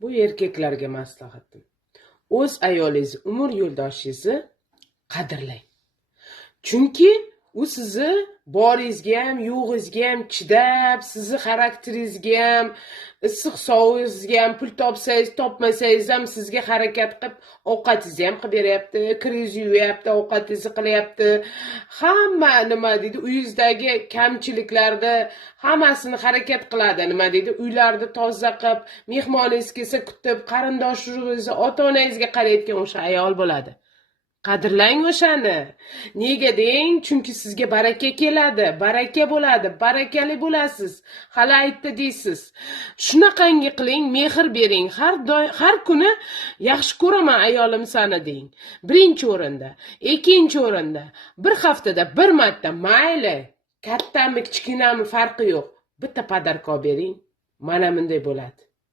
Bu erkaklarga maslahatim. O'z ayolingiz, umr yo'ldoshingizni qadrlang. Chunki u sizni boringizga ham, yo'g'ingizga ham chidab, sizni xarakteringizga ham, issiq sovug'ingizga ham pul topsangiz, topmasangiz ham sizga harakat qilib, ovqatingizni ham qilib beryapti, kiringizni yuvayapti, ovqatingizni qilyapti. Hamma nima deydi, uyingizdagi kamchiliklarni hammasini harakat qiladi. Nima deydi, uylarni toza qilib, mehmoningiz kelsa kutib, qarindosh urug'ingizni, ota-onangizga qarayotgan o'sha ayol bo'ladi. Qadrlang o'shani. Nega deng? Chunki sizga baraka keladi, baraka bo'ladi, barakali bo'lasiz. Hali aytdi deysiz. Shunaqangi qiling, mehr bering. Har kuni yaxshi ko'raman ayolim sani deng. Birinchi o'rinda, ikkinchi o'rinda, bir haftada bir marta mayli, kattami, kichkinami farqi yo'q. Bitta padarko bering. Mana bunday bo'ladi.